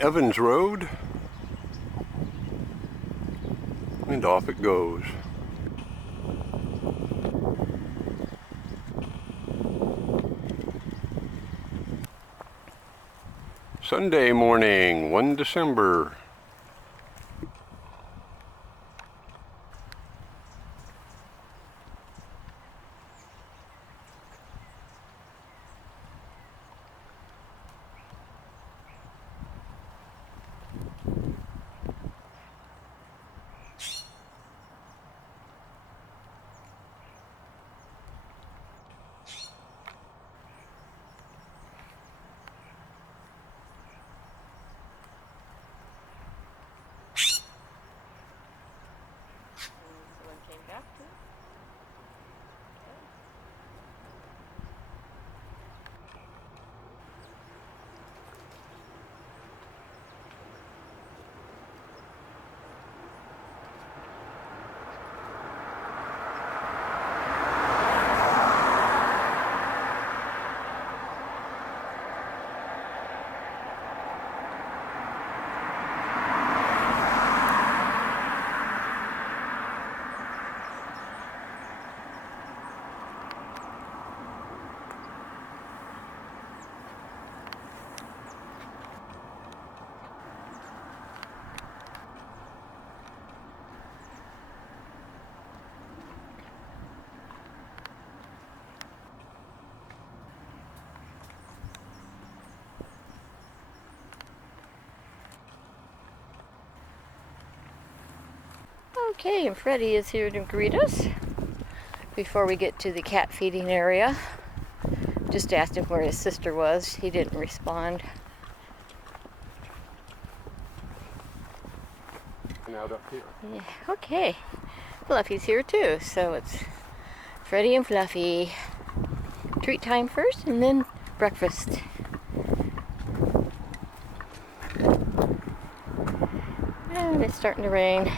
Evans Road, and off it goes. Sunday morning, 1 December. Okay, and Freddie is here to greet us before we get to the cat feeding area. Just asked him where his sister was. He didn't respond. And out up here. Yeah, okay. Fluffy's here too, so it's Freddie and Fluffy. Treat time first and then breakfast. And it's starting to rain.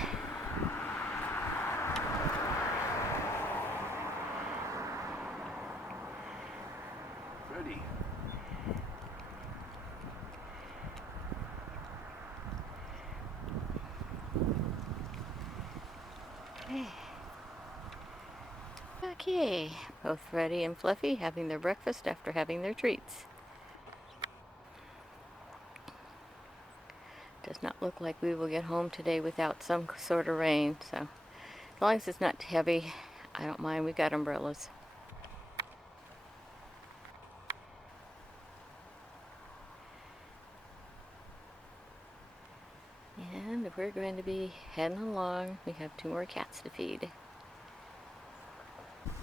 Freddie. Okay, both Freddie and Fluffy having their breakfast after having their treats. Does not look like we will get home today without some sort of rain, so as long as it's not heavy, I don't mind. We've got umbrellas. And we're going to be heading along. We have 2 more cats to feed.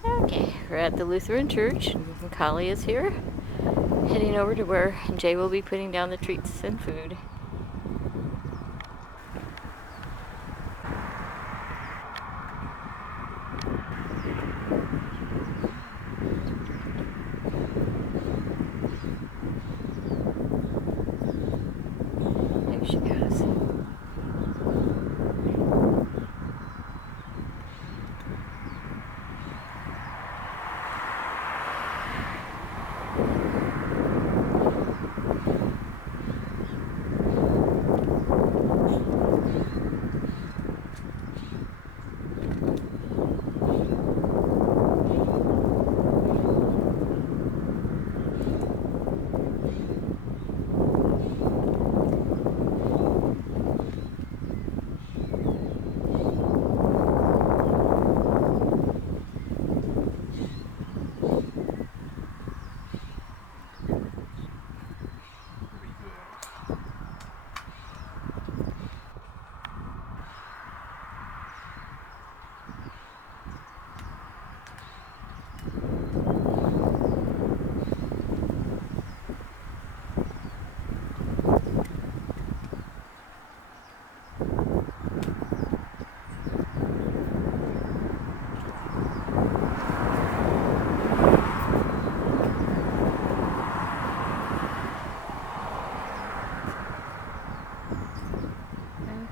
Okay, we're at the Lutheran Church, and Collie is here, heading over to where Jay will be putting down the treats and food. There she goes.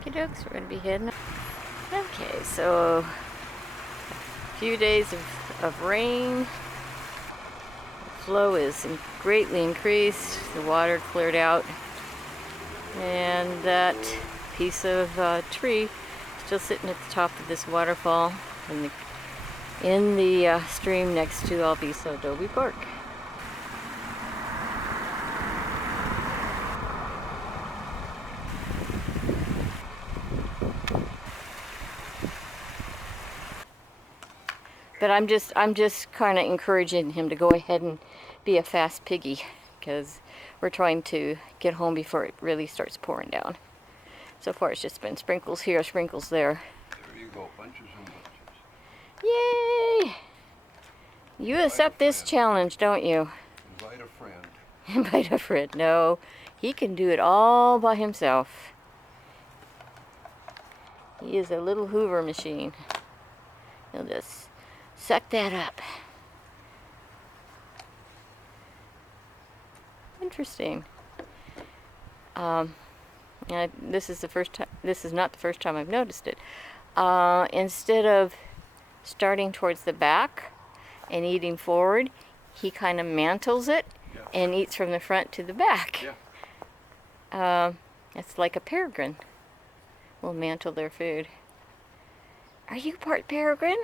Dokes, we're going to be heading. Okay, so a few days of rain. The flow is greatly increased. The water cleared out. And that piece of tree still sitting at the top of this waterfall in the stream next to Cardoza Park. But I'm just kind of encouraging him to go ahead and be a fast piggy, because we're trying to get home before it really starts pouring down. So far it's just been sprinkles here, sprinkles there. There you go, bunches and bunches. Yay! You accept this challenge, don't you? Invite a friend. Invite a friend. No, he can do it all by himself. He is a little Hoover machine. He'll just suck that up. Interesting. This is the first time. This is not the first time I've noticed it. Instead of starting towards the back and eating forward, he kind of mantles it and eats from the front to the back. Yeah. It's like a peregrine will mantle their food. Are you part peregrine?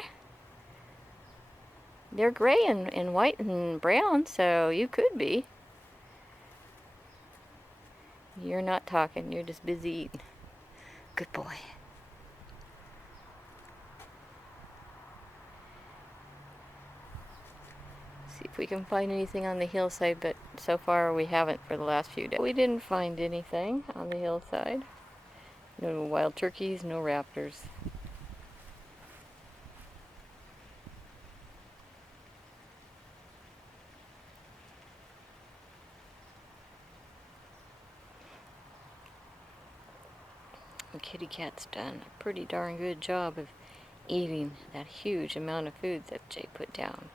They're gray and white and brown, so you could be. You're not talking, you're just busy eating. Good boy. See if we can find anything on the hillside, but so far we haven't for the last few days. We didn't find anything on the hillside. No wild turkeys, no raptors. The kitty cat's done a pretty darn good job of eating that huge amount of food that Jay put down.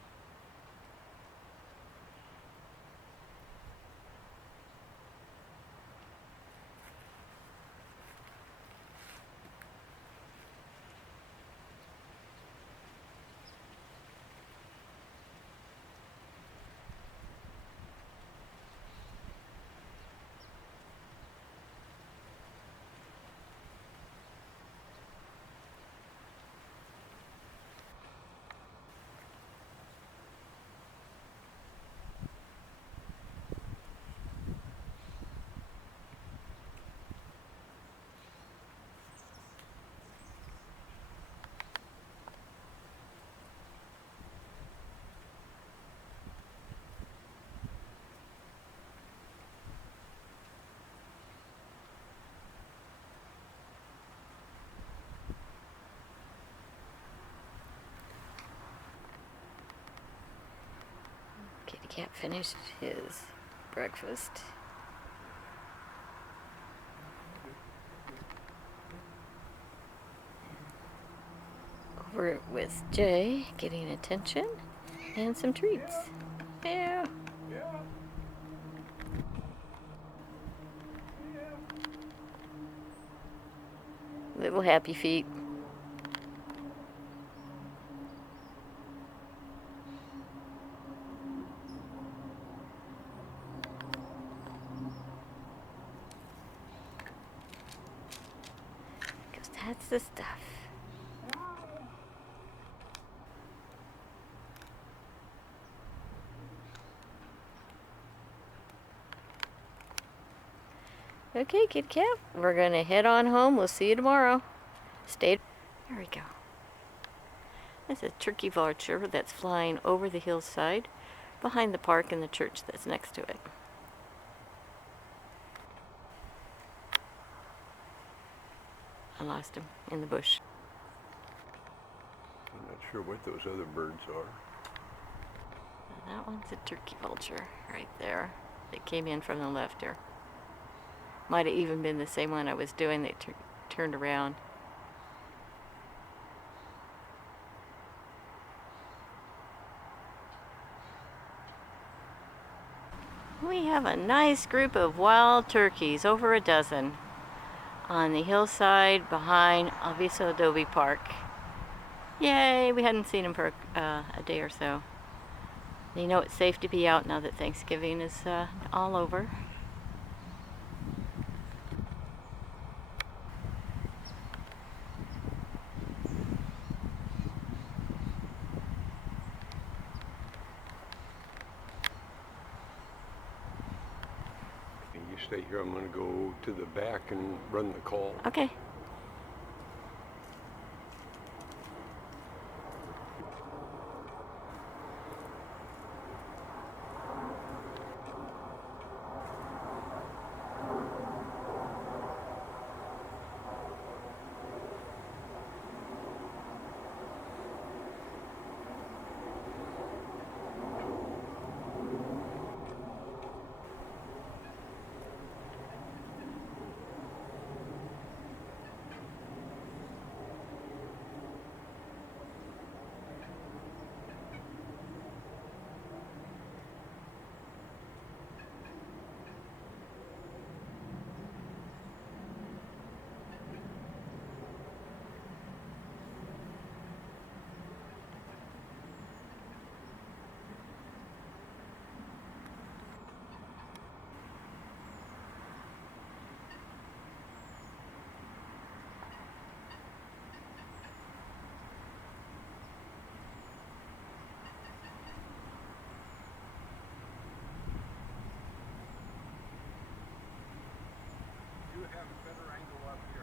Kitty cat finished his breakfast. Over with Jay, getting attention and some treats. Yeah. Little happy feet. Because that's the stuff. Okay, Kid Cat, we're gonna head on home. We'll see you tomorrow. Stay. There we go. That's a turkey vulture that's flying over the hillside behind the park and the church that's next to it. I lost him in the bush. I'm not sure what those other birds are. That one's a turkey vulture right there. They came in from the left there. Might have even been the same one I was doing. They turned around. We have a nice group of wild turkeys, over a dozen, on the hillside behind Cardoza Park. Yay, we hadn't seen them for a day or so. They know it's safe to be out now that Thanksgiving is all over. stay here. I'm going to go to the back and run the call. Okay. You have a better angle up here.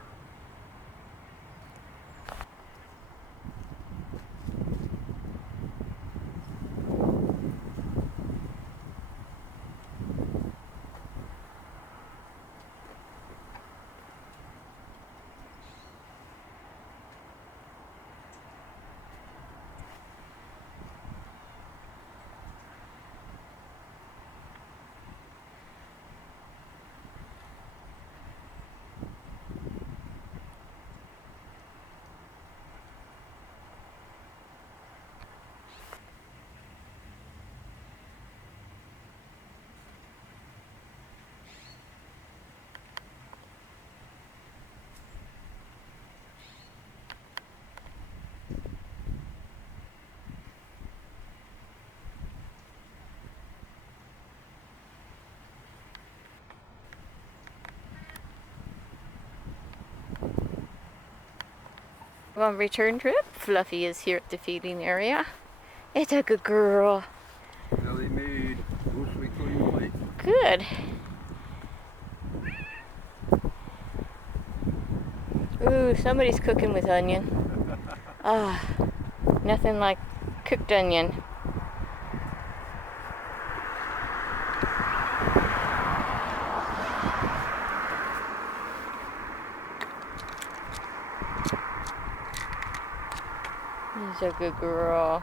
On return trip, Fluffy is here at the feeding area. It's a good girl. Billy made mostly clean plate. Good. Ooh, somebody's cooking with onion. Ah, nothing like cooked onion. She's a good girl.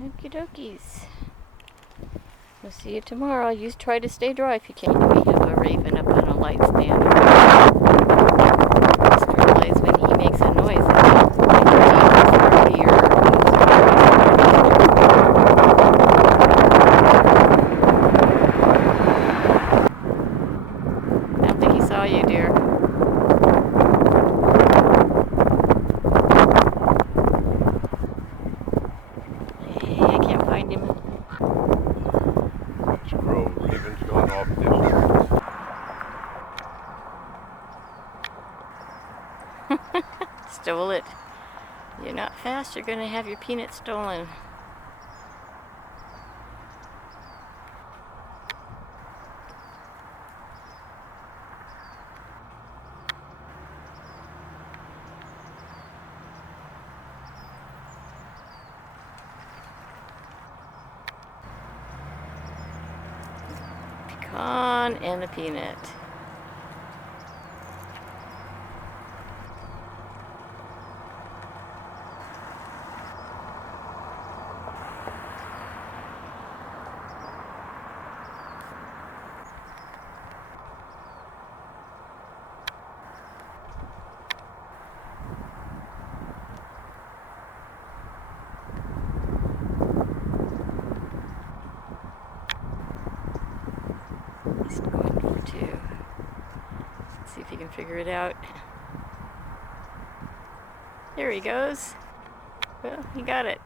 Okie dokies. We'll see you tomorrow. You try to stay dry if you can. We have a raven up on a light stand. Just realize when he makes a noise that I don't think he saw you, dear. Hey, I can't find him. Crow, Raven's gone off distance. Stole it. You're not fast, you're gonna have your peanut stolen. Pecan and the peanut. He's going for two. Let's see if he can figure it out. There he goes. Well, he got it.